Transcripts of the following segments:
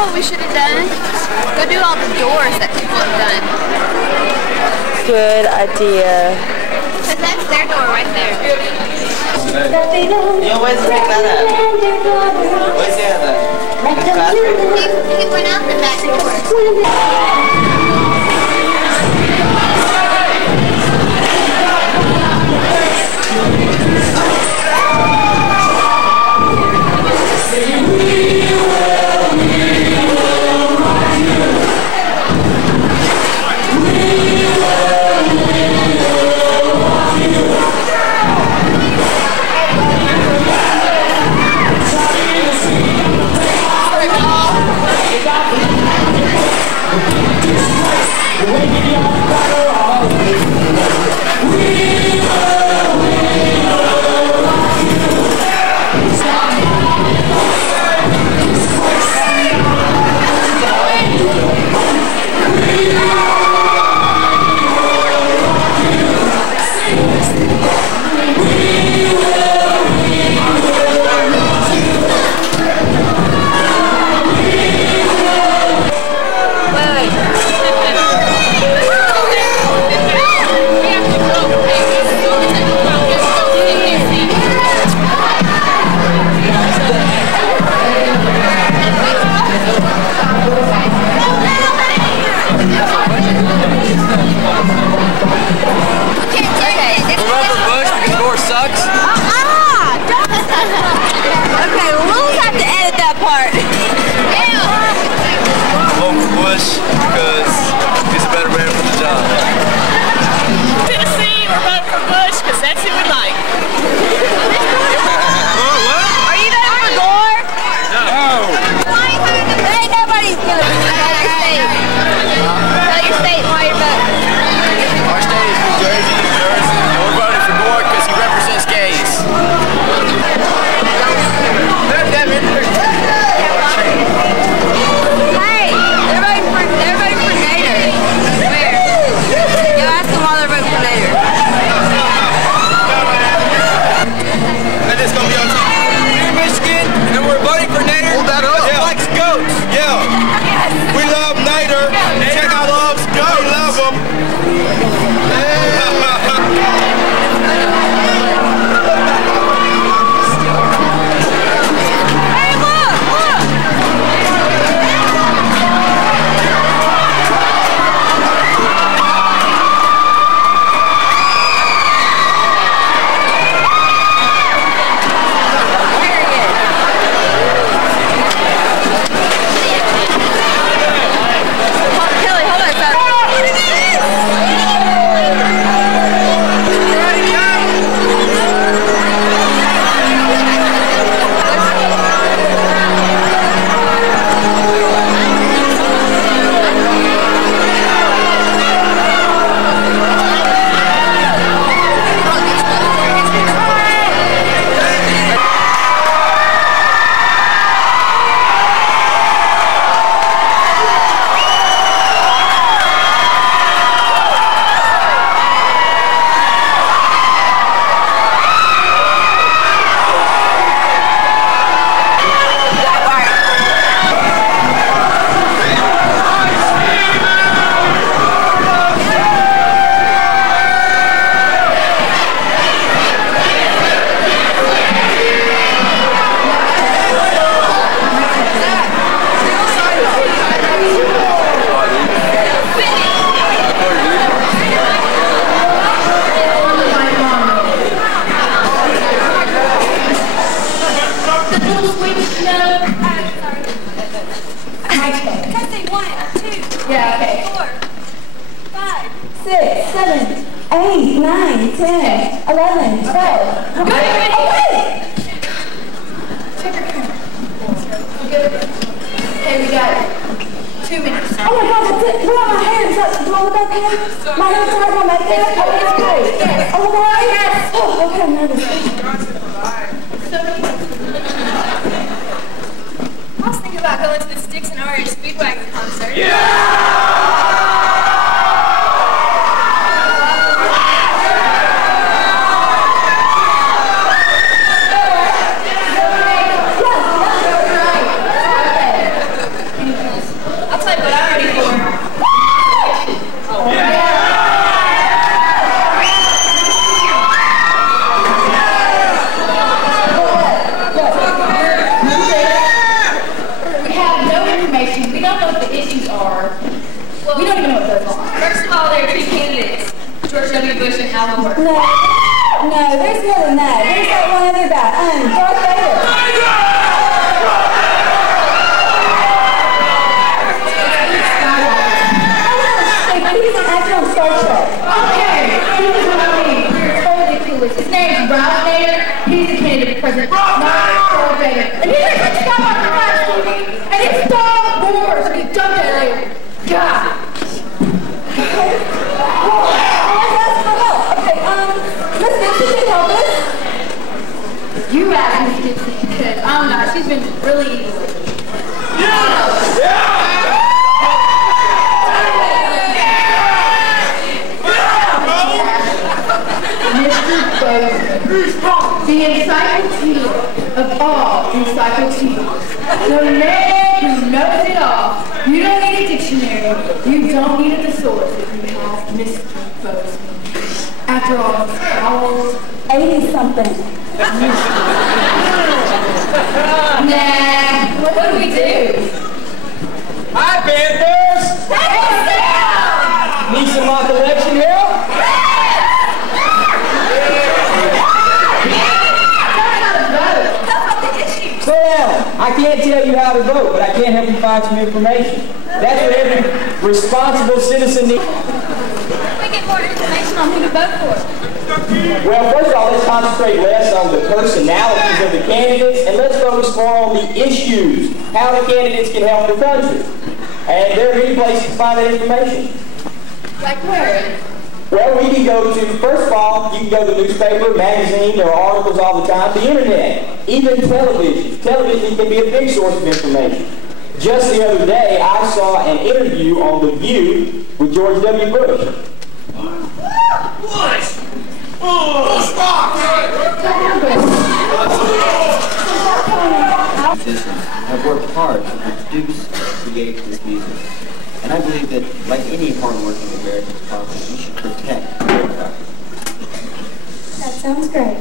what we should have done? Go do all the doors that people have done. Good idea. Because that's their door right there. You always pick that up. Where's the other? He went out the back door. situation out of work. No, there's more than that. There's that one other guy, Darth Vader. He's an actor on Star Trek. Okay, this is what I mean. We're totally clueless. His name's Ralph Vader. He's a candidate for president. Not Darth Vader. And he's a good guy on the last movie. And it's Star Wars. And he dumped it later. God. Okay. Let's ask for help. Okay, Miss Dixie, can you help us? You ask Miss Dixie because I don't know. She's been really evil. Mr. Bozeman, the encyclopedia of all encyclopedias, the man who knows it all. You don't need a dictionary. You don't need a thesaurus if you have Mr. Bozeman. After all, how old? 80-something. Nah, what do we do? Hi, Panthers! Hey, Sam! Need some more collection help? Slow down. I can't tell you how to vote, but I can help you find some information. That's what every responsible citizen needs. We get more information on who to vote for. Well, first of all, let's concentrate less on the personalities of the candidates, and let's focus more on the issues, how the candidates can help the country. And there are many places to find that information. Like where? Well, we can go to, first of all, you can go to the newspaper, magazine, there are articles all the time, the internet, even television. Television can be a big source of information. Just the other day, I saw an interview on The View with George W. Bush. What? Oh, stop! Musicians have worked hard to produce and create this music. And I believe that, like any hard-working American property, we should protect their property. That sounds great.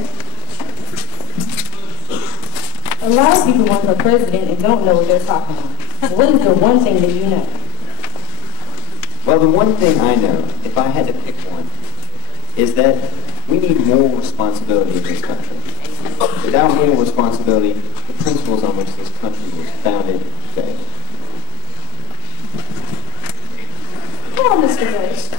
A lot of people run for president and don't know what they're talking about. What is the one thing that you know? Well, the one thing I know, if I had to pick one, is that we need moral responsibility in this country. Without moral responsibility, the principles on which this country was founded fail. Come on, Mr. Bush.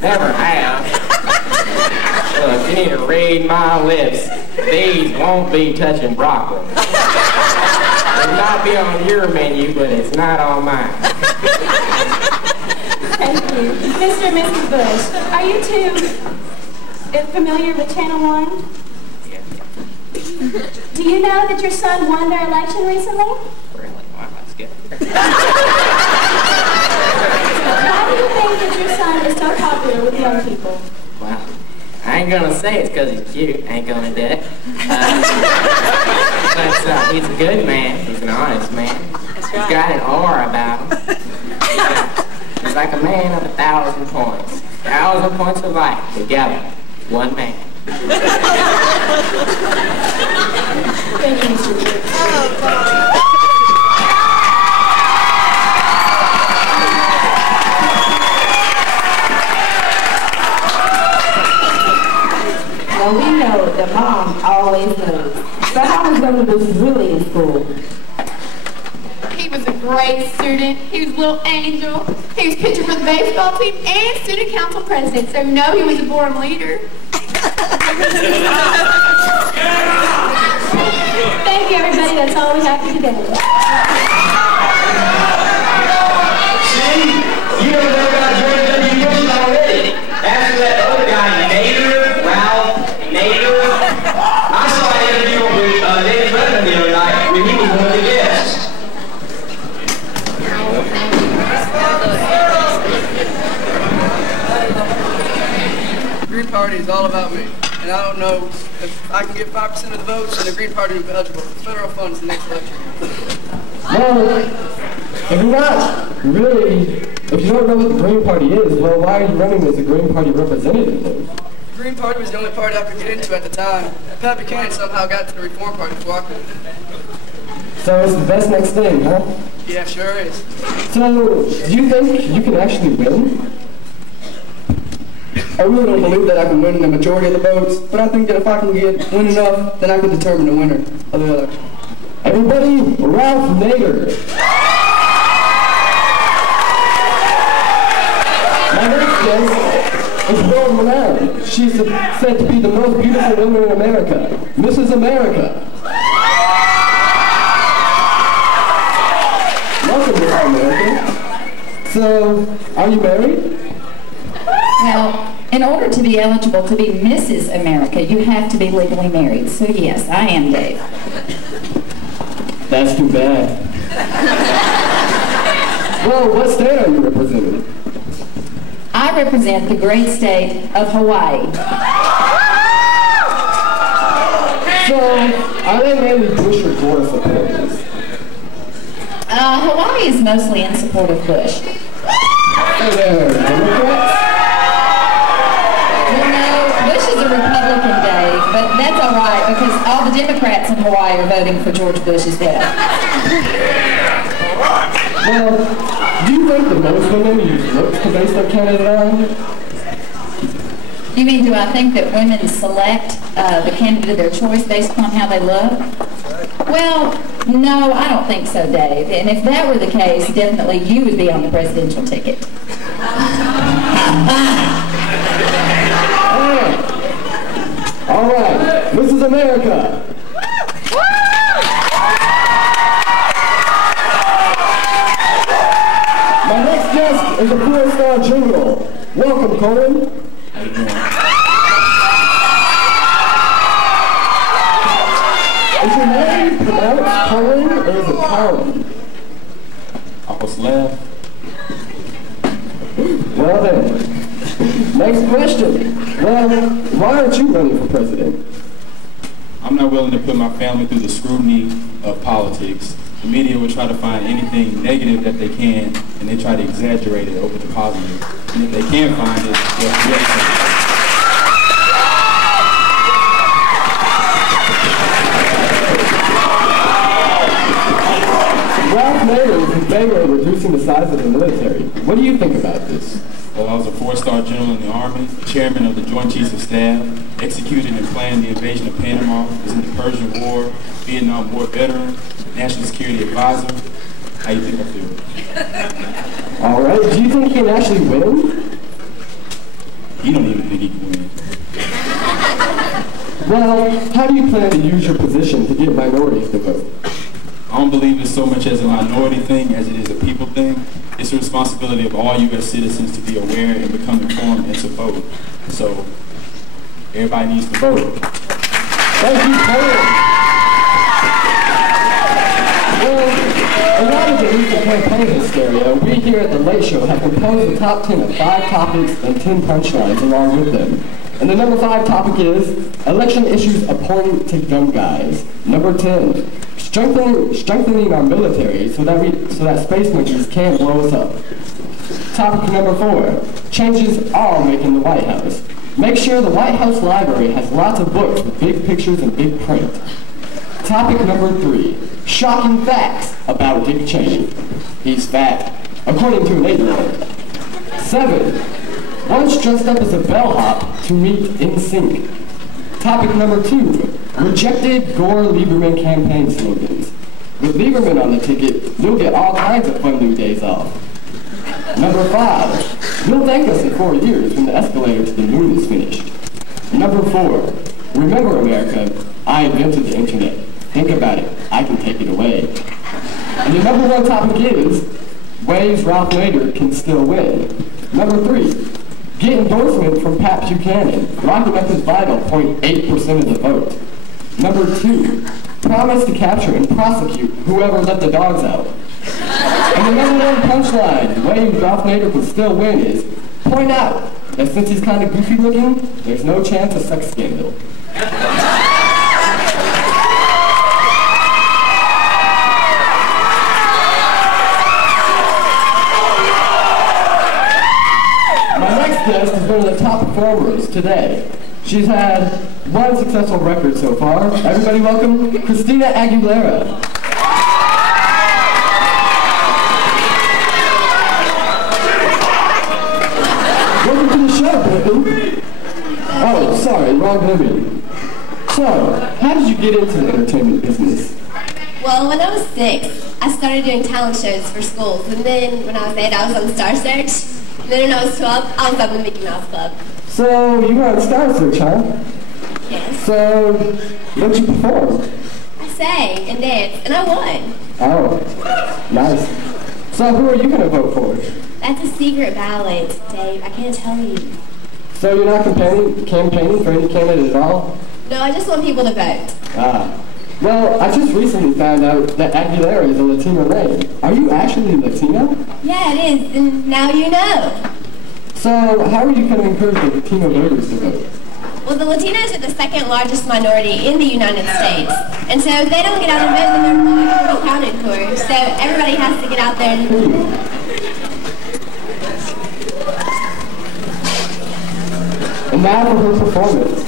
Never have. Look, you need to read my lips. These won't be touching broccoli. It might be on your menu, but it's not on mine. Thank you. Mr. and Mrs. Bush, are you two familiar with Channel 1? Do you know that your son won their election recently? Really? Wow, that's good. Why do you think that your son is so popular with young people? Well, I ain't gonna say it's because he's cute. Ain't gonna do it. But he's a good man. He's an honest man. He's got an aura about him. He's like a man of 1,000 points. 1,000 points of light together. One man. Thank you, Mr. Bush. Well, we know that Mom always knows. So how was Governor Bush really in school? He was a great student. He was a little angel. He was pitcher for the baseball team and student council president. So no, he was a born leader. Thank you, everybody. That's all we have for today. See? You don't know about George W. Bush already. After that other guy, Nader, Ralph Nader. I saw an interview with David Brennan the Party is all about me. And I don't know if I can get 5% of the votes, and the Green Party will be eligible for federal funds the next election. Well, if you're not really, if you don't know what the Green Party is, well, why are you running as a Green Party representative then? The Green Party was the only party I could get into at the time. Pat Buchanan somehow got to the Reform Party before I could. So it's the best next thing, huh? Yeah, sure is. So, do you think you can actually win? I really don't believe that I can win the majority of the votes, but I think that if I can win enough, then I can determine the winner of the election. Everybody, Ralph Nader. My next guest is world-renowned. She's said to be the most beautiful woman in America, Mrs. America. Welcome, Mrs. America. So, are you married? Well, in order to be eligible to be Mrs. America, you have to be legally married. So yes, I am, Dave. That's too bad. Well, what state are you representing? I represent the great state of Hawaii. So, are they mainly Bush or Gore supporters? Hawaii is mostly in support of Bush. Are they Democrats? Bush is a Republican, Dave, but that's all right because all the Democrats in Hawaii are voting for George Bush as well. Well, do you think that most women use looks to base their candidate on? You mean, do I think that women select the candidate of their choice based upon how they look? Well, no, I don't think so, Dave. And if that were the case, definitely you would be on the presidential ticket. All right, Mrs. America. My next guest is a 4-star general. Welcome, Colin. How you doing? Is your name pronounced Colin or is it Colin? I was left. Well then. Next question. Well, why aren't you running for president? I'm not willing to put my family through the scrutiny of politics. The media will try to find anything negative that they can, and they try to exaggerate it over the positive. And if they can't find it, they'll create something. Ralph Nader is in favor of reducing the size of the military. What do you think about this? Well, I was a 4-star general in the Army, chairman of the Joint Chiefs of Staff, executed and planned the invasion of Panama, was in the Persian War, Vietnam War veteran, national security advisor. How you think I feel? All right. Do you think he can actually win? He don't even think he can win. Well, how do you plan to use your position to get minorities to vote? I don't believe it's so much as a minority thing as it is a people thing. It's the responsibility of all U.S. citizens to be aware and become informed and to vote. So, everybody needs to vote. Thank you, Colin. Well, in light of the recent campaign hysteria, we here at The Late Show have composed a top 10 of 5 topics and 10 punchlines along with them. And the number 5 topic is election issues appointed to dumb guys. Number 10, strengthening our military so that space monkeys can't blow us up. Topic number 4, changes are making the White House. Make sure the White House library has lots of books with big pictures and big print. Topic number 3, shocking facts about Dick Cheney. He's fat, according to an 8-year-old. 7, once dressed up as a bellhop to meet NSYNC. Topic number 2, rejected Gore-Lieberman campaign slogans. With Lieberman on the ticket, you'll get all kinds of fun new days off. Number 5, you'll thank us in 4 years when the escalator to the moon is finished. Number 4, remember America, I invented the internet. Think about it, I can take it away. And the number 1 topic is, ways Ralph Nader can still win. Number 3, get endorsement from Pat Buchanan, rocking up his vital 0.8% of the vote. Number 2, promise to capture and prosecute whoever let the dogs out. And the number 1 punchline, the way Ralph Nader can still win is, point out that since he's kind of goofy looking, there's no chance of sex scandal. My next guest is one of the top performers today. She's had one successful record so far. Everybody welcome Christina Aguilera. Welcome to the show, baby. Oh, sorry, wrong movie. So, how did you get into the entertainment business? Well, when I was 6, I started doing talent shows for schools. And then when I was 8, I was on Star Search. And then when I was 12, I was on the Mickey Mouse Club. So, you were on Star Search, huh? Yes. So, what'd you perform? I sang and danced, and I won. Oh, nice. So, who are you going to vote for? That's a secret ballot, Dave. I can't tell you. So, you're not campaigning for any candidate at all? No, I just want people to vote. Ah. Well, I just recently found out that Aguilera is a Latino name. Are you actually Latino? Yeah, it is, and now you know. So, how are you going to encourage the Latino voters to vote? Well, the Latinos are the second largest minority in the United States. And so if they don't get out and vote, then they're not going to be counted for. So everybody has to get out there and And now for her performance.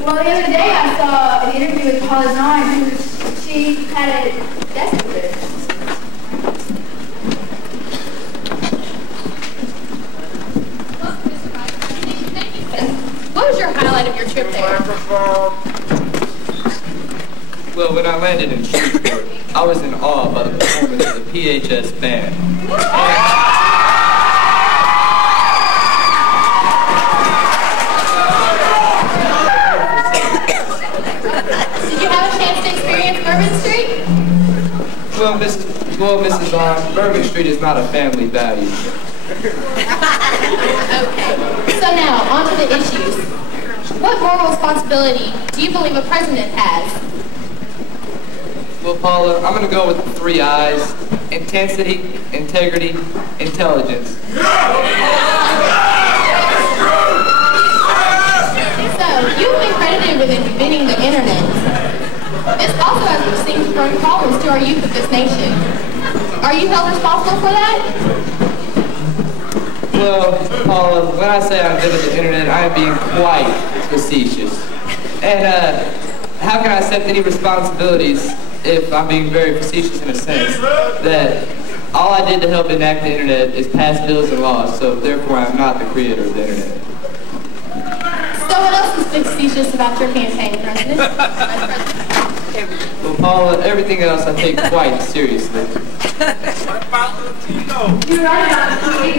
Well, the other day I saw an interview with Paula Nine, she had a desk with her. What was your highlight of your trip there? Well, when I landed in Shreveport, I was in awe by the performance of the PHS band. Did you have a chance to experience Bourbon Street? Well, Mrs. Vaughn, Bourbon Street is not a family value. Okay. So now, on to the issues. What moral responsibility do you believe a president has? Well, Paula, I'm going to go with the 3 I's. Intensity, integrity, intelligence. So, you've been credited with inventing the internet. This also has received growing problems to our youth of this nation. Are you held responsible for that? Well, Paula, when I say I invented the internet, I am being quite facetious. And how can I accept any responsibilities if I'm being very facetious in a sense that all I did to help enact the internet is pass bills and laws, so therefore I'm not the creator of the internet. So what else is facetious about your campaign, President? Well, Paula, everything else I take quite seriously. You're right about the TV.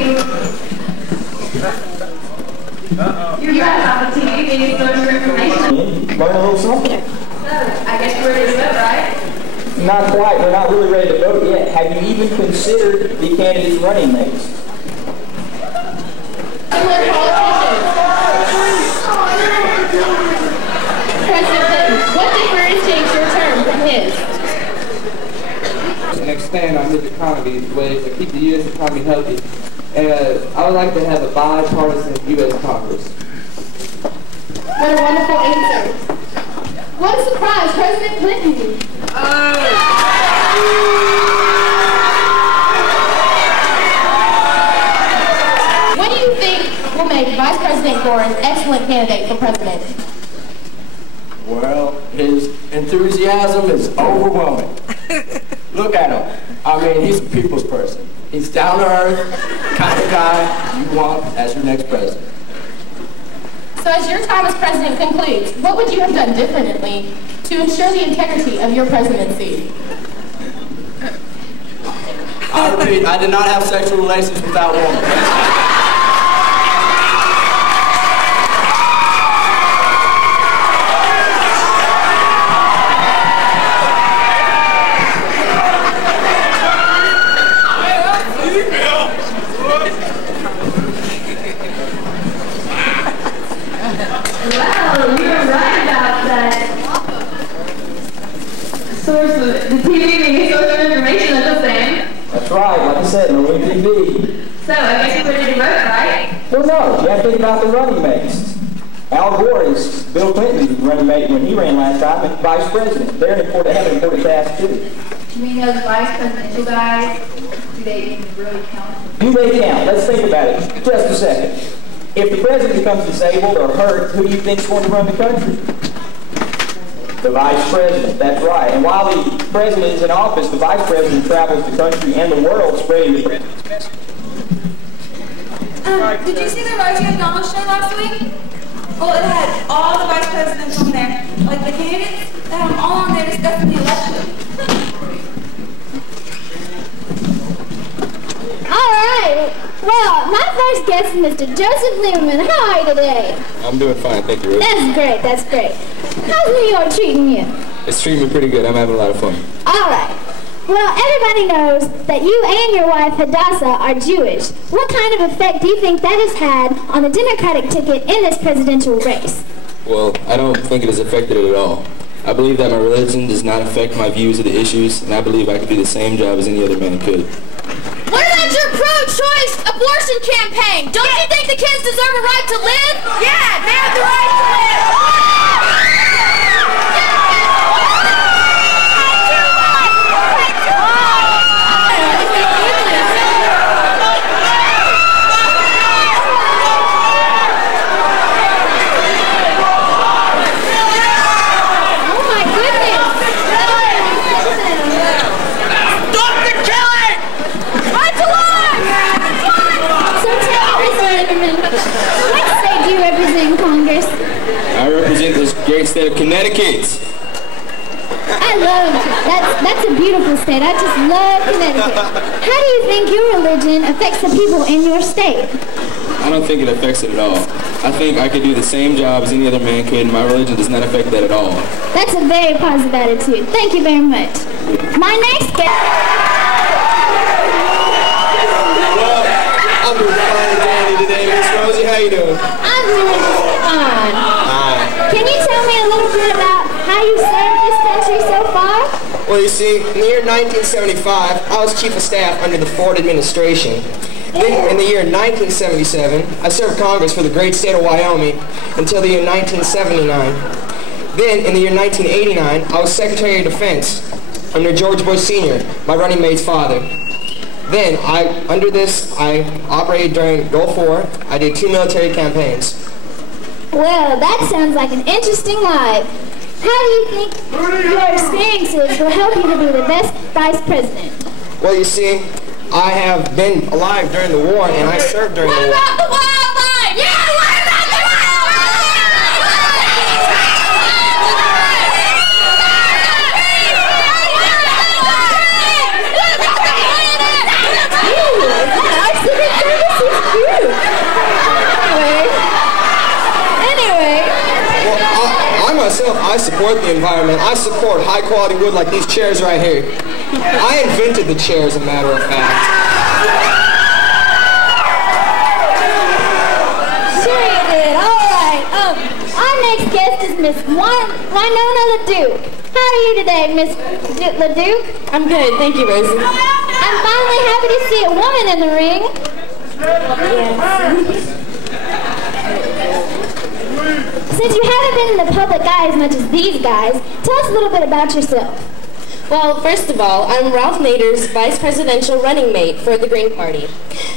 You're right about the TV being so much information. Learn a little something. So, I guess we're ready to vote, right? Not quite. We're not really ready to vote yet. Have you even considered the candidates' running mates? Similar politicians. President Clinton, what differentiates your term from his? And expand on his economy ways to keep the U.S. economy healthy. And I would like to have a bipartisan U.S. Congress. What a wonderful answer. What a surprise, President Clinton. What do you think will make Vice President Gore an excellent candidate for president? Well, his enthusiasm is overwhelming. Look at him. I mean, he's a people's person. He's down to earth, kind of guy you want as your next president. So as your time as president concludes, what would you have done differently to ensure the integrity of your presidency? I repeat, I did not have sexual relations with that woman. Well, you're right about that. source of the TV being a source of information, that's the same. That's right, like I said, no TV. So, I guess you're ready to vote, right? Well, no, you have to think about the running mates. Al Gore is Bill Clinton's running mate when he ran last time, and vice president. They're have an important task, too. You mean those vice presidential guys? Do they even really count? Do they count? Let's think about it just a second. If the president becomes disabled or hurt, who do you think is going to run the country? The vice president, that's right. And while the president is in office, the vice president travels the country and the world spreading the president's message. Did you see the Rosie O'Donnell show last week? Well, it had all the vice presidents on there. Like the candidates, they had them all on there discussing the election. All right. Well, my first guest is Mr. Joseph Lieberman. How are you today? I'm doing fine, thank you, Rose. That's great, that's great. How's New York treating you? It's treating me pretty good. I'm having a lot of fun. All right. Well, everybody knows that you and your wife, Hadassah, are Jewish. What kind of effect do you think that has had on the Democratic ticket in this presidential race? Well, I don't think it has affected it at all. I believe that my religion does not affect my views of the issues, and I believe I could do the same job as any other man could. What about your pro-choice abortion campaign? Don't you think the kids deserve a right to live? Yeah, they have the right to live. I represent this great state of Connecticut. I love it. That's a beautiful state. I just love Connecticut. How do you think your religion affects the people in your state? I don't think it affects it at all. I think I could do the same job as any other man could, and my religion does not affect that at all. That's a very positive attitude. Thank you very much. My next guest... Well, I'm doing fine and dandy today, Miss Rosie. How you doing? I'm doing fine. Can you tell me a little bit about how you served this country so far? Well, you see, in the year 1975, I was chief of staff under the Ford administration. Then, in the year 1977, I served Congress for the great state of Wyoming until the year 1979. Then, in the year 1989, I was Secretary of Defense under George Bush Sr., my running mate's father. Then, under this, I operated during Gulf War. I did 2 military campaigns. Well, that sounds like an interesting life. How do you think your experiences will help you to be the best vice president? Well, you see, I have been alive during the war, and I served during the war. What about the wildlife? Yeah, what about the Myself, I support the environment. I support high-quality wood like these chairs right here. I invented the chair, as a matter of fact. Sure you did. All right. Our next guest is Miss Winona LaDuke. How are you today, Miss LaDuke? I'm good. Thank you, Rosie. I'm finally happy to see a woman in the ring. Yes. Since you haven't been in the public eye as much as these guys, tell us a little bit about yourself. Well, first of all, I'm Ralph Nader's vice presidential running mate for the Green Party.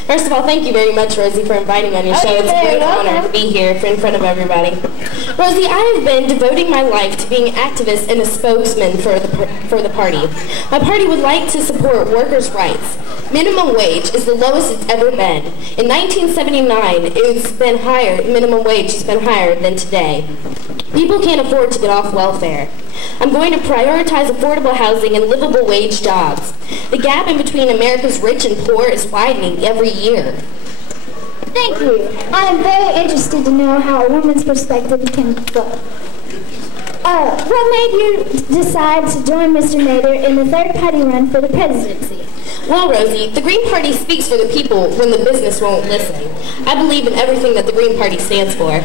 First of all, thank you very much, Rosie, for inviting me on your show. It's a great honor to be here in front of everybody. Rosie, I have been devoting my life to being an activist and a spokesman for the party. My party would like to support workers' rights. Minimum wage is the lowest it's ever been. In 1979, minimum wage has been higher than today. People can't afford to get off welfare. I'm going to prioritize affordable housing and livable wage jobs. The gap in between America's rich and poor is widening every year. Thank you. I am very interested to know how a woman's perspective can vote. What made you decide to join Mr. Nader in the third party run for the presidency? Well, Rosie, the Green Party speaks for the people when the business won't listen. I believe in everything that the Green Party stands for.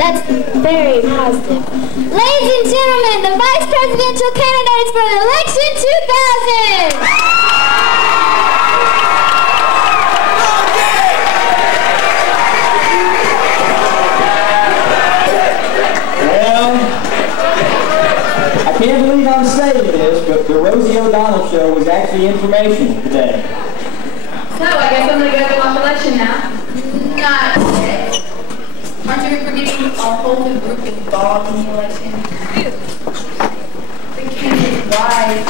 That's very positive. Ladies and gentlemen, the vice presidential candidates for the election 2000! I can't believe I'm saying this, but the Rosie O'Donnell show was actually informational today. So, I guess I'm going to go to my election now. Not yet. Aren't you forgetting a whole group involved in the election? The candidate's wife,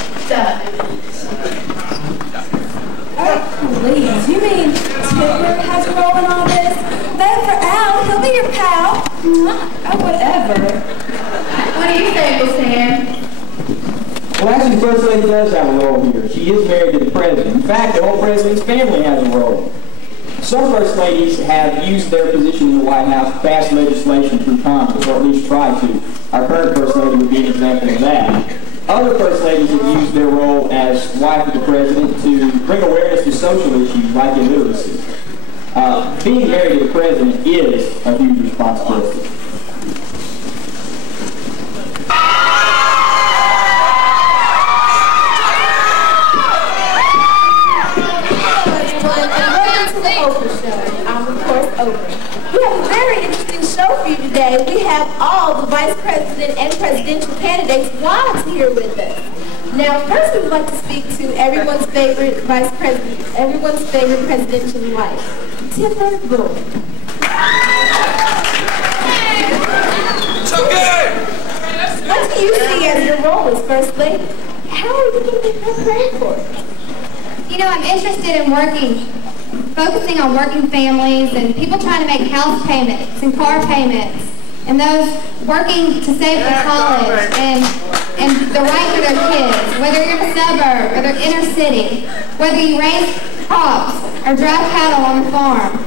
Oh, please. You mean Tipper has a role in all this? Vote for Al. He'll be your pal. Oh, whatever. What do you think, Miss Sam? Well, actually, the First Lady does have a role here. She is married to the President. In fact, the whole President's family has a role. Some First Ladies have used their position in the White House to pass legislation through Congress, or at least try to. Our current First Lady would be an example of that. Other First Ladies have used their role as wife of the President to bring awareness to social issues like illiteracy. Being married to the President is a huge responsibility. We have a very interesting show for you today. We have all the vice president and presidential candidates' wives here with us. Now, first we would like to speak to everyone's favorite vice president, everyone's favorite presidential wife, Tipper Gore. What do you see as your role as First Lady? How are you going to get prepared for it? You know, I'm interested in focusing on working families and people trying to make house payments and car payments and those working to save for college and the right for their kids, whether you're in a suburb or the inner city, whether you raise crops or drive cattle on the farm,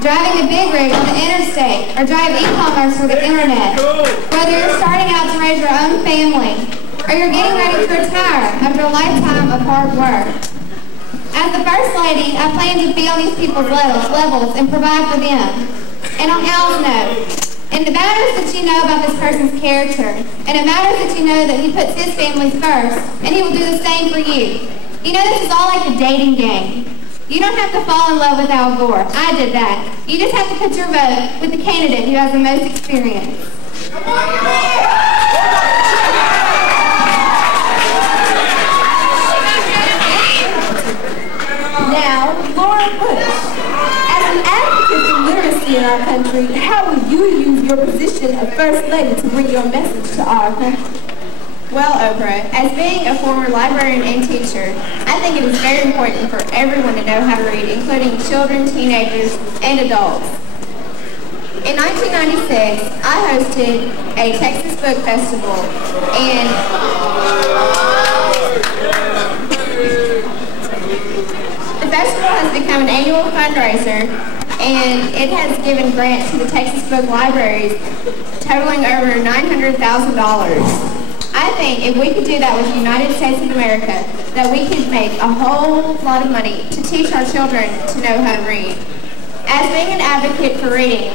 driving a big rig on the interstate or drive e-commerce for the internet, whether you're starting out to raise your own family or you're getting ready to retire after a lifetime of hard work. As the First Lady, I plan to be on these people's levels and provide for them. And on Al's note, and it matters that you know about this person's character, and it matters that you know that he puts his family first, and he will do the same for you. You know, this is all like a dating game. You don't have to fall in love with Al Gore. I did that. You just have to put your vote with the candidate who has the most experience. Now, Laura Bush, as an advocate for literacy in our country, how will you use your position of First Lady to bring your message to our country? Well, Oprah, as being a former librarian and teacher, I think it is very important for everyone to know how to read, including children, teenagers, and adults. In 1996, I hosted a Texas Book Festival, and the festival has become an annual fundraiser, and it has given grants to the Texas Book Libraries totaling over $900,000. I think if we could do that with the United States of America, that we could make a whole lot of money to teach our children to know how to read. As being an advocate for reading,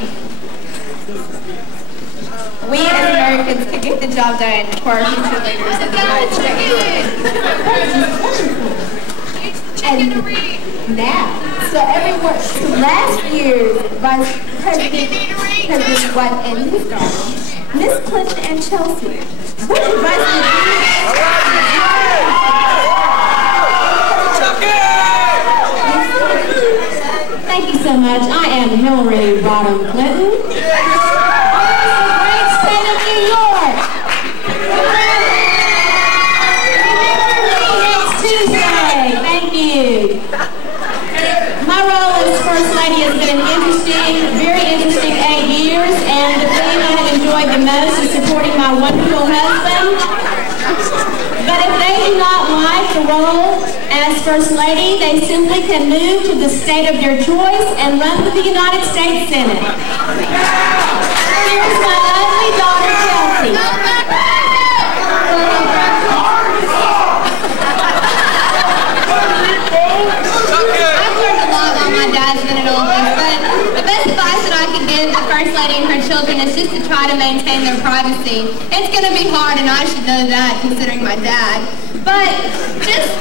we as Americans could get the job done for our future leaders in the United States. And now, so everyone, so last year's Vice President White and his daughter, Miss Clinton and Chelsea, what advice would you? Thank you so much. I am Hillary Rodham Clinton. Great state of New York. Next Tuesday. Thank you. My role as First Lady has been interesting, very interesting 8 years, and the thing I have enjoyed the most is supporting my wonderful husband. But if they do not like the role as First Lady, they simply can move to the state of their choice and run for the United States Senate. Here's my ugly daughter, Chelsea. First Lady and her children is just to try to maintain their privacy. It's going to be hard, and I should know that, considering my dad. But just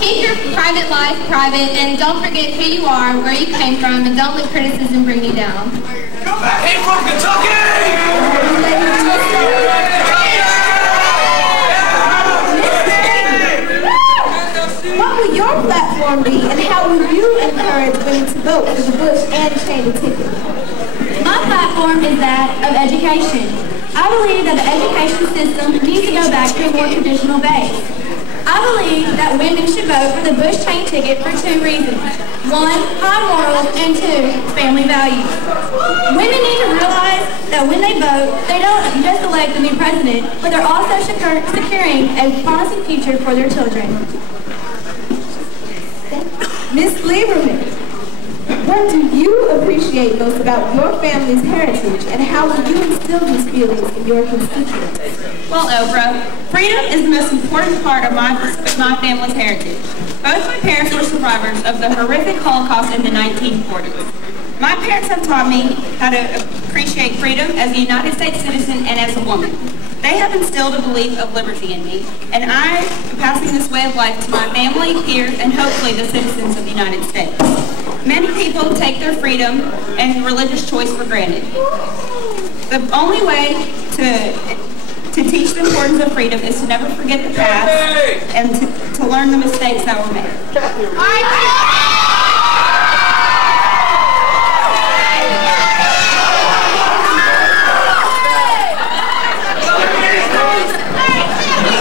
keep your private life private, and don't forget who you are, where you came from, and don't let criticism bring you down. I came from Kentucky! What will your platform be, and how will you encourage women to vote for the Bush and Cheney ticket? My platform is that of education. I believe that the education system needs to go back to a more traditional base. I believe that women should vote for the Bush-Cheney ticket for 2 reasons. 1, high morals, and 2, family values. Women need to realize that when they vote, they don't just elect a new president, but they're also securing a promising future for their children. Ms. Lieberman, what do you appreciate most about your family's heritage, and how will you instill these feelings in your constituents? Well, Oprah, freedom is the most important part of my family's heritage. Both my parents were survivors of the horrific Holocaust in the 1940s. My parents have taught me how to appreciate freedom as a United States citizen and as a woman. They have instilled a belief of liberty in me, and I am passing this way of life to my family, peers, and hopefully the citizens of the United States. Many people take their freedom and religious choice for granted. The only way to teach the importance of freedom is to never forget the past and to learn the mistakes that were made.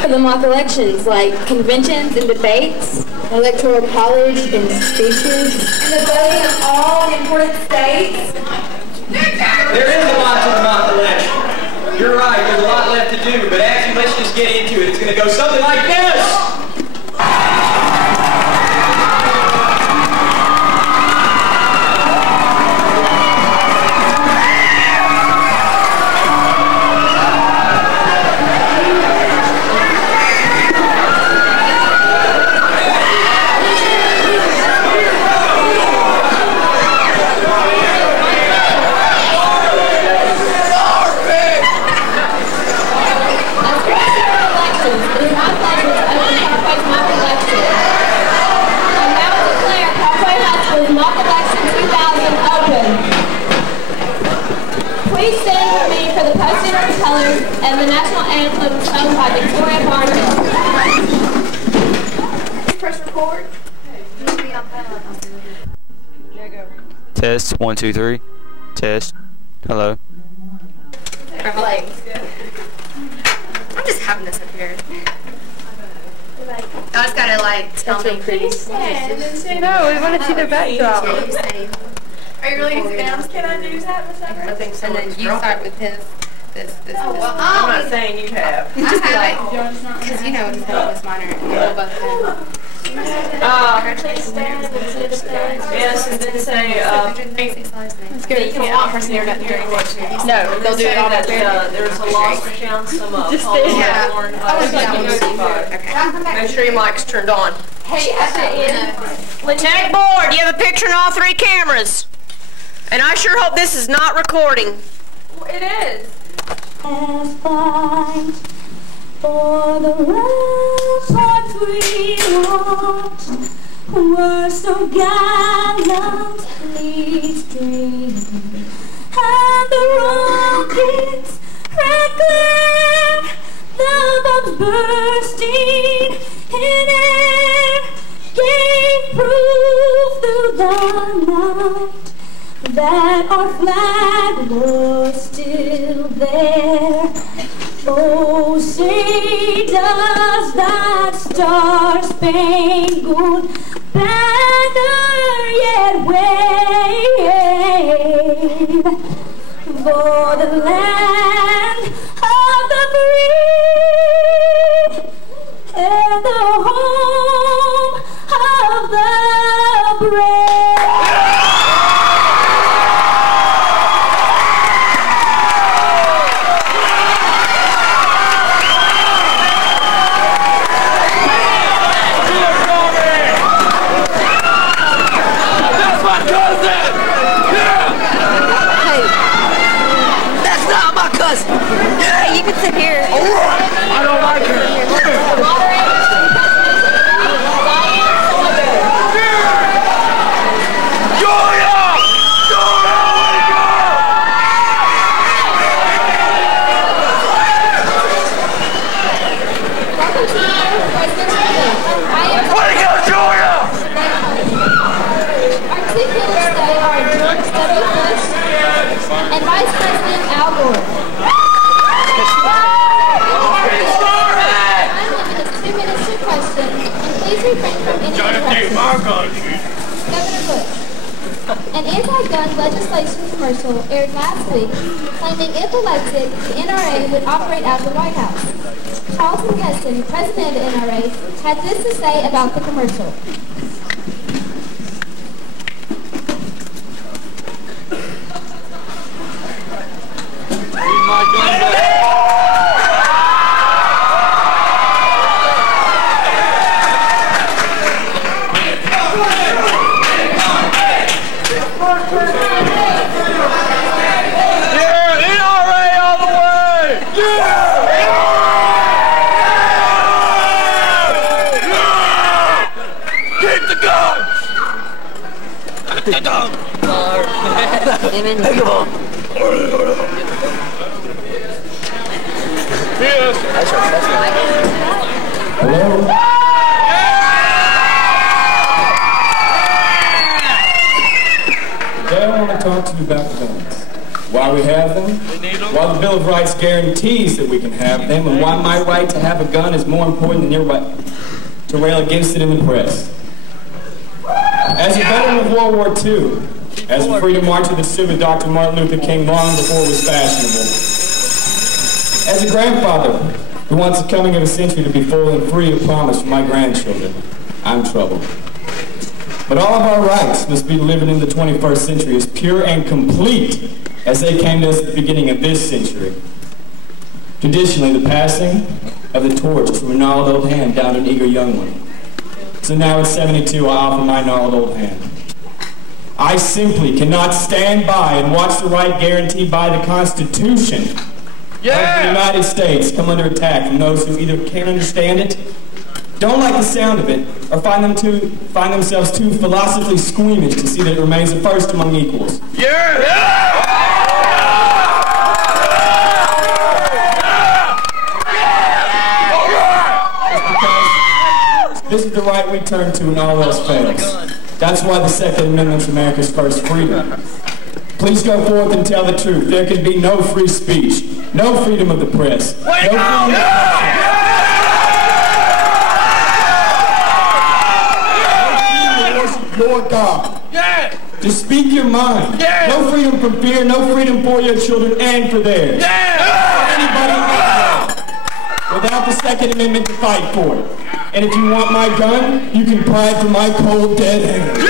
The mock elections, like conventions and debates, electoral college and speeches, and the voting of all the important states. There is a lot to the mock election. You're right, there's a lot left to do, but actually let's just get into it. It's going to go something like this. And the national anthem sung by Victoria Barnum. Press record. Test, 1, 2, 3. Test. Hello. I'm just having this up here. I just gotta tell me. No, we want to see the backdrop. Are you really using it? Can I do that, Miss Everett? I think so. And then you start with this. I'm not saying you have. I have it. Because you know it's this minor. We'll both have. Yes, and then say, let's go. You can walk from the internet during watching. No, they'll do it all that there's a loss found some Make sure your mic's turned on. Hey, at the end. Tech board, you have a picture in all 3 cameras. And I sure hope this is not recording. It is. As fight for the ramparts we watched were so gallantly streaming, and the rockets crackling, the bombs bursting in air, gave proof through the night that our flag was still there. Oh, say does that star-spangled banner yet wave for the land of the free and the home of the brave. You can sit here. I don't like her. And Vice President Al Gore. Time limit is 2 minutes to question, and please refrain from any interruptions. Governor Bush. An anti-gun legislation commercial aired last week claiming if elected, the NRA would operate out of the White House. Charlton Heston, president of the NRA, had this to say about the commercial. Hello? Today I want to talk to you about guns. Why we have them, why the Bill of Rights guarantees that we can have them, and why my right to have a gun is more important than your right to rail against it in the press. As a veteran of World War II, as a freedom marcher that stood with Dr. Martin Luther King long before it was fashionable, as a grandfather who wants the coming of a century to be full and free of promise for my grandchildren, I'm troubled. But all of our rights must be delivered in the 21st century as pure and complete as they came to us at the beginning of this century. Traditionally, the passing of the torch is from a gnarled old hand down to an eager young one. So now at 72, I offer my gnarled old hand. I simply cannot stand by and watch the right guaranteed by the Constitution of the United States come under attack from those who either can't understand it, don't like the sound of it, or find themselves too philosophically squeamish to see that it remains the first among equals. This is the right we turn to when all else fails. That's why the Second Amendment is America's first freedom. Please go forth and tell the truth. There can be no free speech, no freedom of the press, no freedom of your God. To speak your mind. No freedom from fear, no freedom for your children and for theirs. Anybody else without the Second Amendment to fight for it. And if you want my gun, you can pry it from my cold, dead hand.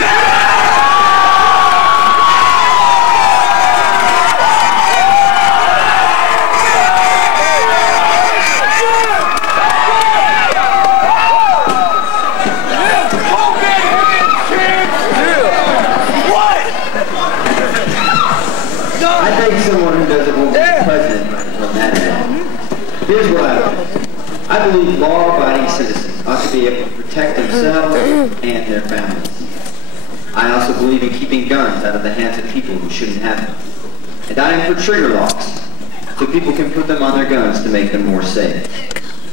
I think someone who doesn't want to be president might run that down. Here's what I believe. I believe law-abiding citizens ought to be able to protect themselves and their families. I also believe in keeping guns out of the hands of people who shouldn't have them. And I am for trigger locks, so people can put them on their guns to make them more safe.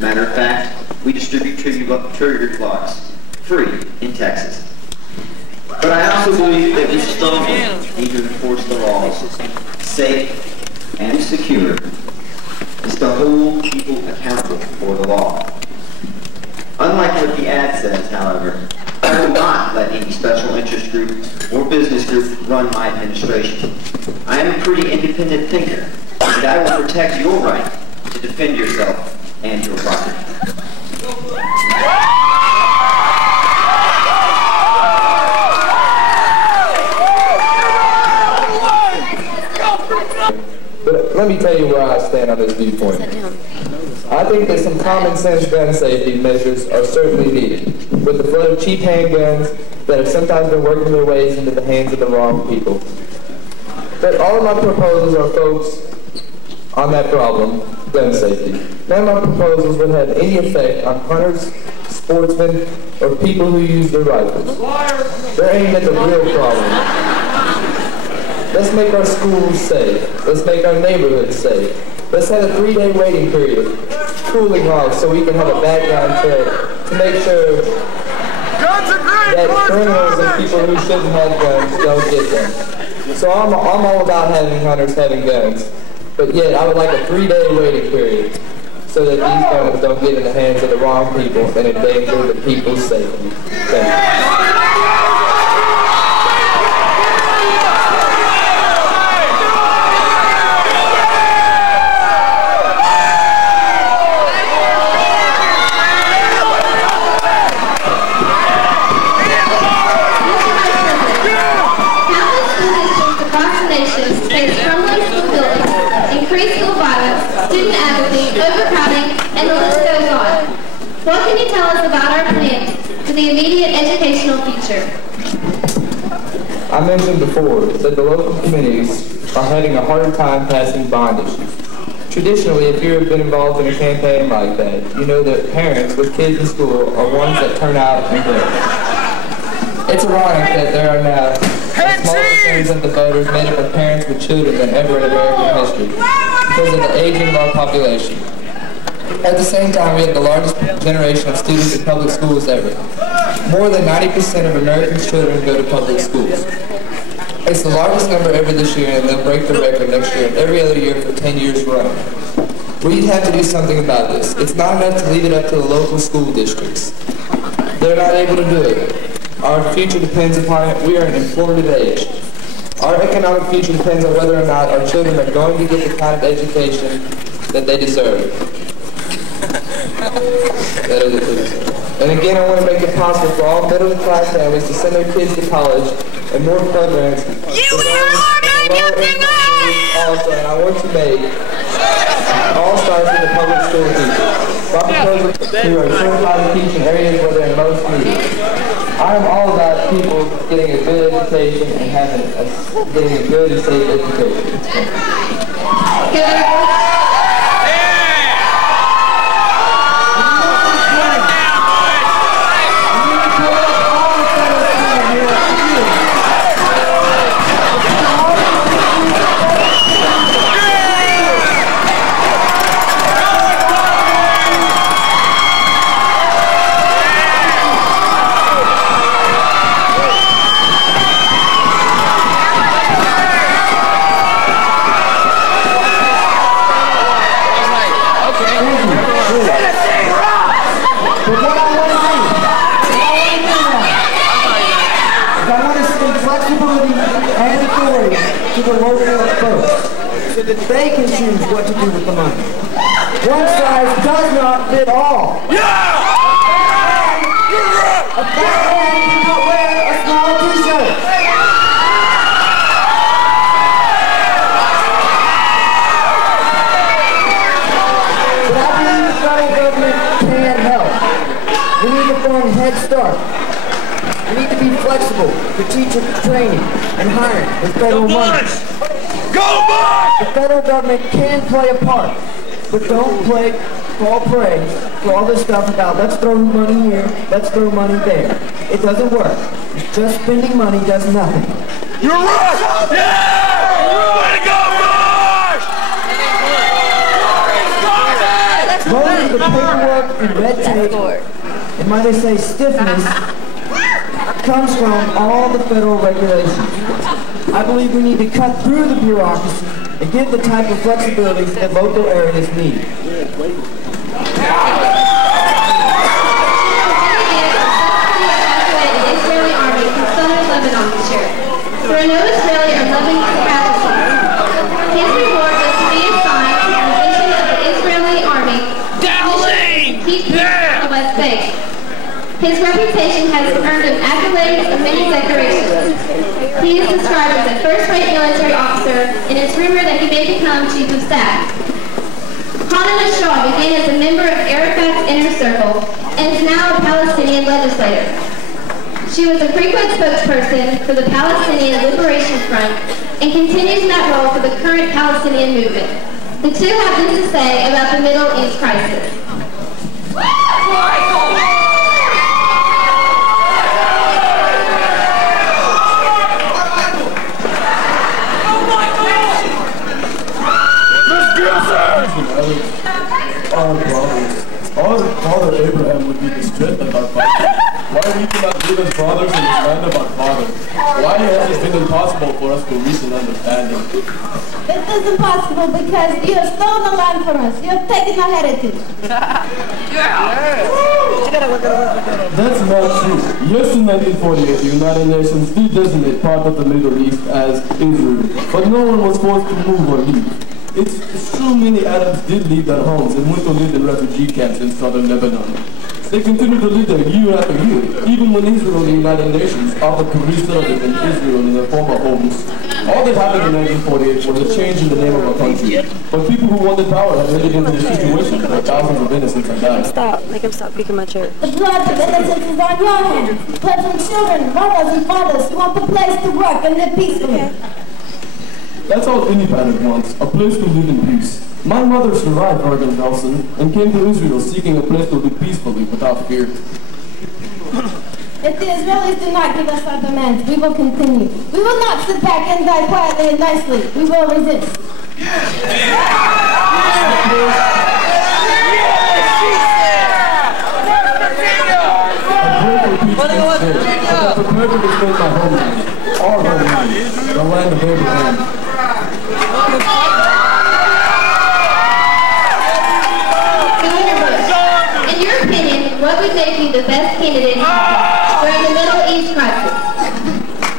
Matter of fact, we distribute trigger locks free in Texas. But I also believe that we strongly need to enforce the laws safe and secure is to hold people accountable for the law. Unlike what the ad says, however, I will not let any special interest group or business group run my administration. I am a pretty independent thinker, and I will protect your right to defend yourself and your property. But let me tell you where I stand on this viewpoint. I think that some common sense gun safety measures are certainly needed, with the flood of cheap handguns that have sometimes been working their ways into the hands of the wrong people. But all of my proposals are focused on that problem gun safety. None of my proposals would have any effect on hunters, sportsmen, or people who use their rifles. They're aimed at the real problem. Let's make our schools safe. Let's make our neighborhoods safe. Let's have a 3-day waiting period, cooling off, so we can have a background check to make sure that criminals and people who shouldn't have guns don't get them. So I'm all about having hunters having guns, but yet I would like a 3-day waiting period so that these guns don't get in the hands of the wrong people and endanger the people's safety. Thank you. Increased school violence, student apathy, overcrowding, and the list goes on. What can you tell us about our plans for the immediate educational future? I mentioned before that the local communities are having a harder time passing bond issues. Traditionally, if you have been involved in a campaign like that, you know that parents with kids in school are ones that turn out and vote. It's ironic that there are now a smaller percentage of the voters made up of parents with children than ever in American history because of the aging of our population. At the same time, we have the largest generation of students in public schools ever. More than 90% of Americans' children go to public schools. It's the largest number ever this year, and they'll break the record next year and every other year for 10 years running. We have to do something about this. It's not enough to leave it up to the local school districts. They're not able to do it. Our future depends upon it. We are an informative age. Our economic future depends on whether or not our children are going to get the kind of education that they deserve. And again, I want to make it possible for all middle-class families to send their kids to college and more programs. Also, and I want to make all stars in the public school teachers. My proposal who are certified to teach in areas where they're most needed. I am all about people getting a good education and getting a good and safe education. So that they can choose what to do with the money. One size does not fit all. Yeah! A fat man cannot wear a small t-shirt. But I believe the federal government can help. We need to form Head Start. We need to be flexible for teacher training and hiring with federal money. Go Bucks! The federal government can play a part, but don't fall prey to all this stuff about let's throw money here, let's throw money there. It doesn't work. Just spending money does nothing. You're right! Yeah! Way to go, Bucks! Most of the paperwork and red tape, and might I say stiffness, comes from all the federal regulations. I believe we need to cut through the bureaucracy and give the type of flexibility that local areas need. Israeli army from southern Lebanon this year. For no Israeli or Lebanese capacity. His reward was to be assigned to the position of the Israeli army to keep peace in the West Bank. His reputation has earned him accolades and many decorations. He is described as a first-rate military officer, and it's rumored that he may become chief of staff. Hanan Ashar began as a member of Arafat's inner circle and is now a Palestinian legislator. She was a frequent spokesperson for the Palestinian Liberation Front and continues in that role for the current Palestinian movement. The two have this to say about the Middle East crisis. Our brothers. Our father Abraham would be distressed at our father. Why we cannot live as brothers in the land of our father? Why has it been impossible for us to reach an understanding? It is impossible because you have stolen the land from us. You have taken our heritage. That's not true. Yes, in 1948, the United Nations did designate part of the Middle East as Israel, but no one was forced to move or leave. It's true many Arabs did leave their homes and went to live in refugee camps in southern Lebanon. They continued to live there year after year, even when Israel and the United Nations offered to resettle them in Israel in their former homes. All that happened in 1948 was a change in the name of our country, but people who wanted power have ended into a situation where thousands of innocents have died. Stop. Make him stop picking my chair. The blood of innocents is on your hands. Blood from children, mothers, and fathers who want the place to work and live peacefully. That's all any parent wants, a place to live in peace. My mother survived Hurricane Nelson and came to Israel seeking a place to live peacefully without fear. If the Israelis do not give us our demands, we will continue. We will not sit back and die quietly and nicely. We will resist. I'm prepared to defend my homeland, our homeland, the land of Abraham. In your opinion, what would make you the best candidate during the Middle East crisis?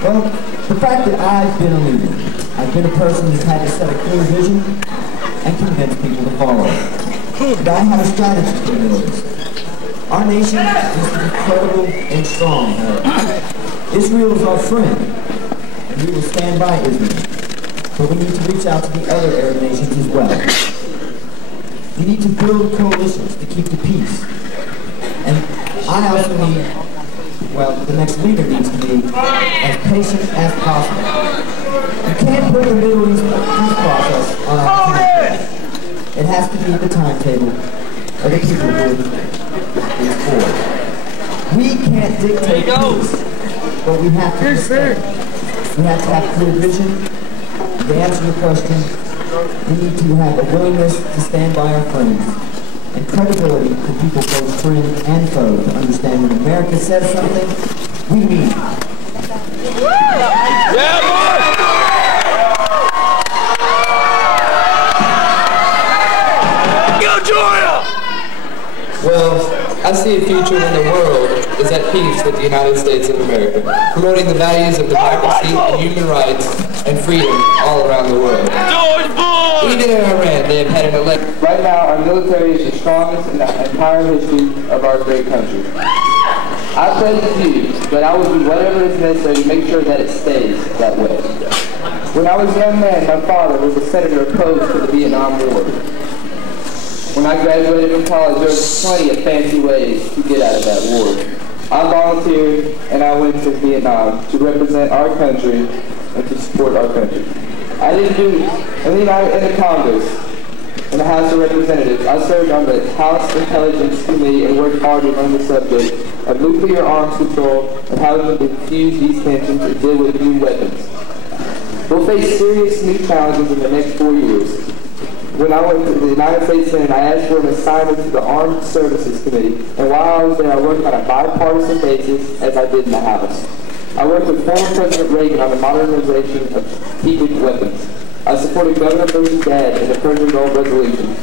Well, the fact that I've been a leader. I've been a person who's had to set a clear vision and convince people to follow it. And I have a strategy for the Middle East. Our nation is incredible and strong, however. Israel is our friend, and we will stand by Israel. But we need to reach out to the other Arab nations as well. We need to build coalitions to keep the peace. And I also need, well, the next leader needs to be as patient as possible. You can't put the Middle East peace process on our timetable. It has to be the timetable of the people who is for. We can't dictate peace, but we have to respect. We have to have clear vision. To answer your question, we need to have a willingness to stand by our friends and credibility for people both friend and foe to understand when America says something, we mean it. Yeah, boy! Go, Georgia! Well, I see a future when the world is at peace with the United States of America, promoting the values of democracy and human rights and freedom all around the world. Even in Iran, they have had an election. Right now, our military is the strongest in the entire history of our great country. I pledge to you that I will do whatever is necessary to make sure that it stays that way. When I was a young man, my father was a senator opposed to the Vietnam War. When I graduated from college, there was plenty of fancy ways to get out of that war. I volunteered and I went to Vietnam to represent our country and to support our country. I didn't do in the Congress, in the House of Representatives. I served on the House Intelligence Committee and worked hard to learn the subject of nuclear arms control and how to defuse these tensions and deal with new weapons. We'll face serious new challenges in the next 4 years. When I went to the United States Senate, I asked for an assignment to the Armed Services Committee, and while I was there, I worked on a bipartisan basis as I did in the House. I worked with former President Reagan on the modernization of strategic weapons. I supported Governor Bush's dad in the Persian Gulf Resolution.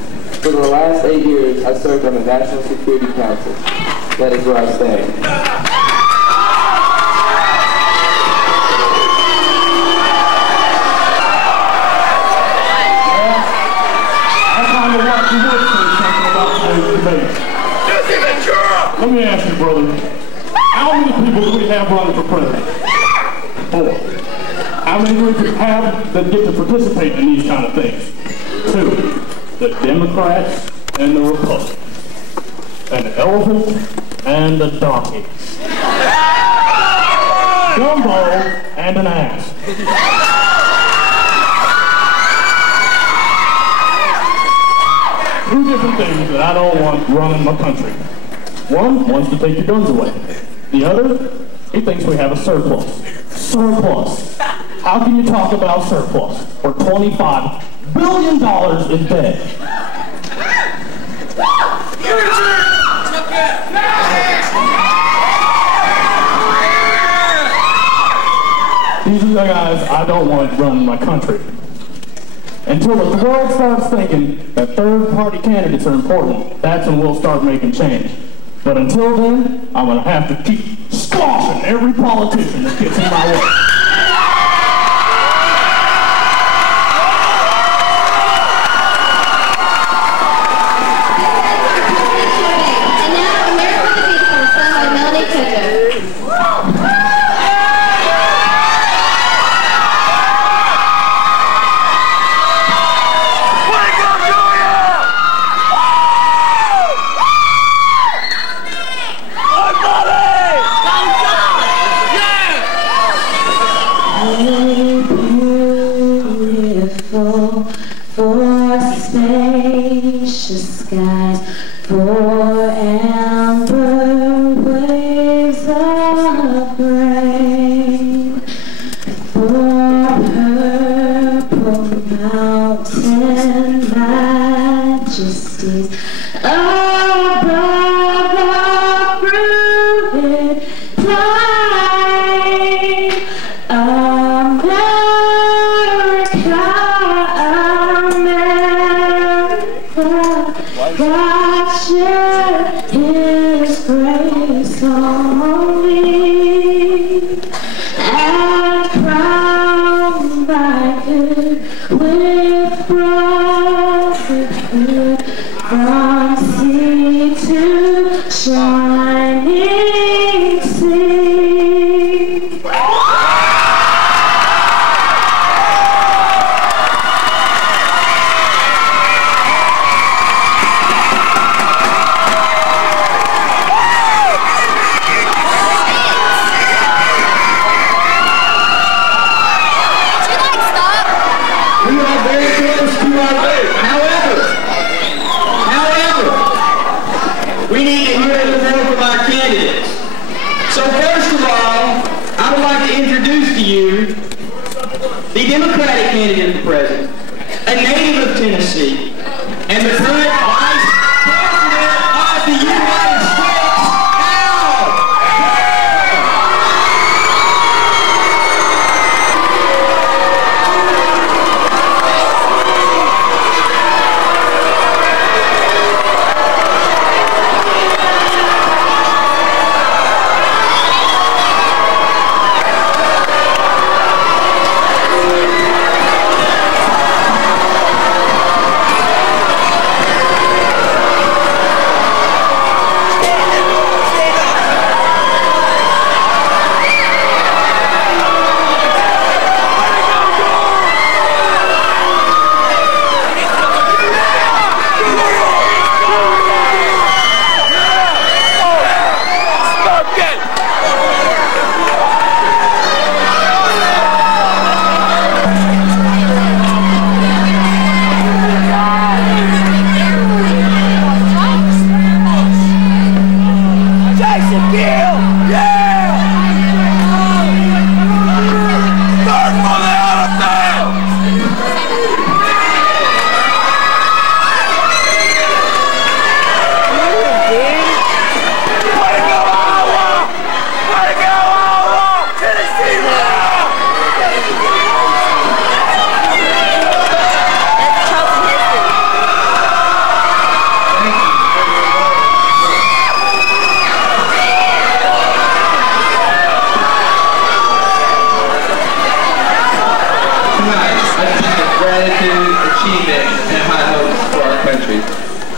For the last 8 years, I served on the National Security Council. That is where I stand. Let me ask you, brother, how many people do we have running for president? 4. How many do we have that get to participate in these kind of things? 2. The Democrats and the Republicans. An elephant and a donkey. Dumbo and an ass. two different things that I don't want running my country. One wants to take your guns away. The other, he thinks we have a surplus. Surplus. How can you talk about surplus? We're $25 billion in debt. These are the guys I don't want running my country. Until the world starts thinking that third-party candidates are important, that's when we'll start making change. But until then, I'm going to have to keep squashing every politician that gets in my way.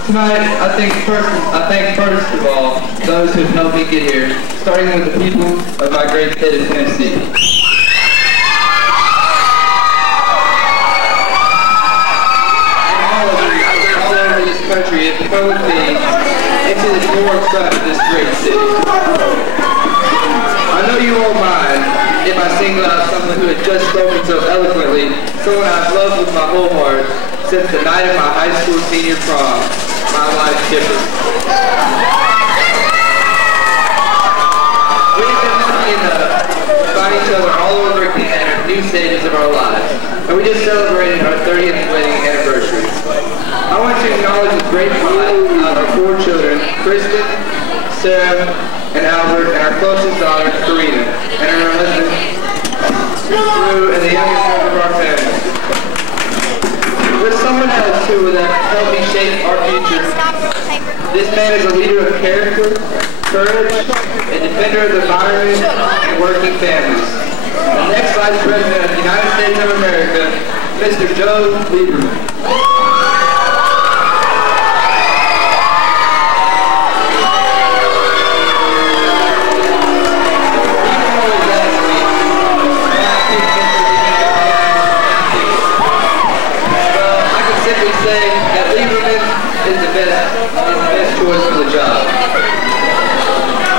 Tonight, I thank first of all those who have helped me get here, starting with the people of my great state of Tennessee. All over this country have followed me into the north side of this great city. I know you won't mind if I single out someone who had just spoken so eloquently, someone I've loved with my whole heart since the night of my high school senior prom. my wife, Chipper. We've been lucky enough to find each other all over again at new stages of our lives, and we just celebrated our 30th wedding anniversary. I want to acknowledge with great pride our 4 children, Kristen, Sarah, and Albert, and our closest daughter, Karina, and her husband, Drew, and the youngest member of our family. There's someone else who will help me shape our future. This man is a leader of character, courage, a defender of the environment, and working families. The next Vice President of the United States of America, Mr. Joe Lieberman. Choice for the job.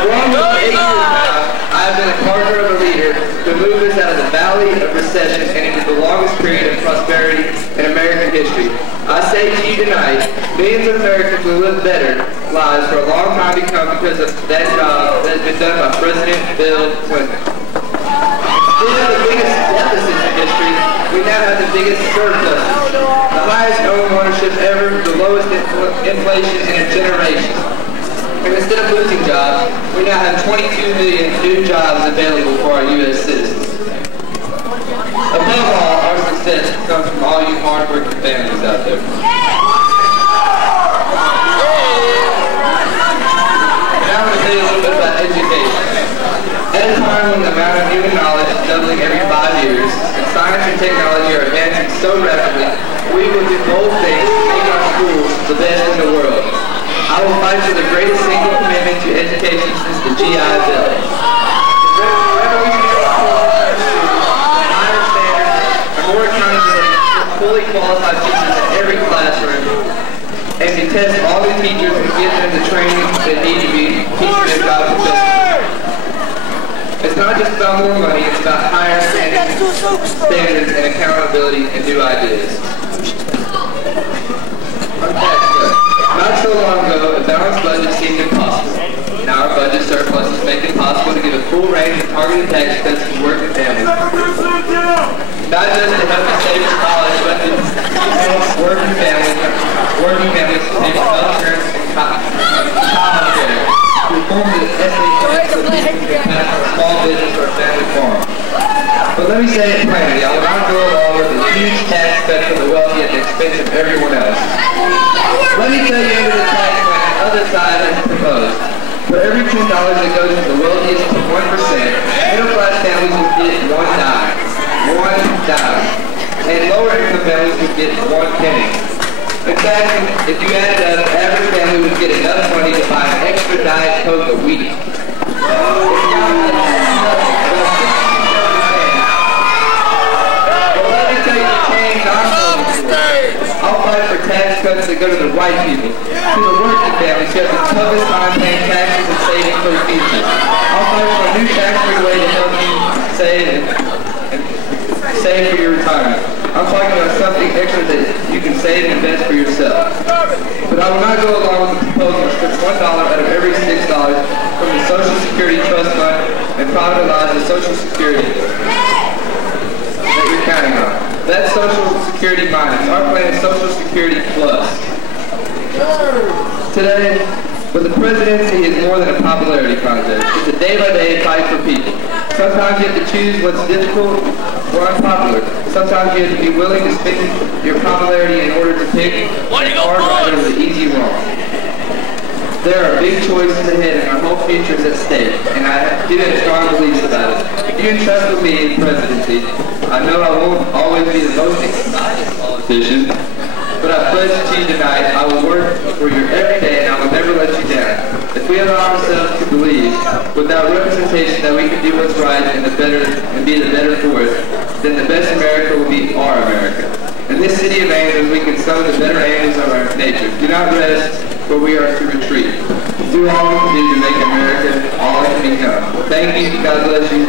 For almost 8 years now, I have been a partner of a leader to move us out of the valley of recession and into the longest period of prosperity in American history. I say to you tonight, millions of Americans will live better lives for a long time to come because of that job that has been done by President Bill Clinton. Instead of the biggest deficits in history, we now have the biggest surplus, the highest home ownership ever, the lowest inflation in a generation. And instead of losing jobs, we now have 22 million new jobs available for our U.S. citizens. Above all, our success comes from all you hard-working families out there. Now I'm going to tell you a little bit about education. At a time when the amount of human knowledge is doubling every 5 years, and science and technology are advancing so rapidly, we will do bold things to make our schools the best in the world. I will fight for the greatest single commitment to education since the GI Bill. The revolutionary higher standards, and more accountability for fully qualified teachers in every classroom, and to test all the teachers and give them the training they need to be teaching their job effectively. It's not just about more money, it's about higher standards and accountability and new ideas. Not so long ago, a balanced budget seemed impossible. Now our budget surplus is making it possible to give a full range of targeted tax cuts to working families. Not just to help the save for college, but to help working families to pay for health insurance and child care. To reform the SAA so people can pass from a small business or a family farm. But let me say it plainly, I will not go along with a huge tax cut for the wealthy at the expense of everyone else. Let me tell you under the tax plan the other side has proposed. For every $10 that goes to the wealthiest 1%, middle-class families will get $1. And lower income families would get 1 penny. In fact, if you added up, the average family would get enough money to buy an extra Diet Coke a week. But let me tell you the change I'm voting for. I'll fight for tax cuts that go to the white people, to the working families who have the toughest time paying taxes and saving for the future. I'll fight for a new tax-free way to help you save for your retirement. I'm talking about something extra that you can save and invest for yourself. But I will not go along with the proposal to strip $1 out of every $6 from the Social Security Trust Fund and privatize the Social Security that you're counting on. That's Social Security minus. Our plan is Social Security plus. Today, with the presidency is more than a popularity contest. It's a day-by-day fight for people. Sometimes you have to choose what's difficult or unpopular. Sometimes you have to be willing to spend your popularity in order to pick the hard right over the easy wrong. There are big choices ahead and our whole future is at stake, and I do have strong beliefs about it. If you entrust with me in presidency, I know I won't always be the most exciting politician, but I pledge to you tonight I will work for you every day and I will never let you down. If we allow ourselves to believe, without representation, that we can do what's right and be the better for it, then the best America will be our America. In this city of angels, we can summon the better angels of our nature. Do not rest, for we are to retreat. Do all we can do to make America all it can become. Thank you. God bless you.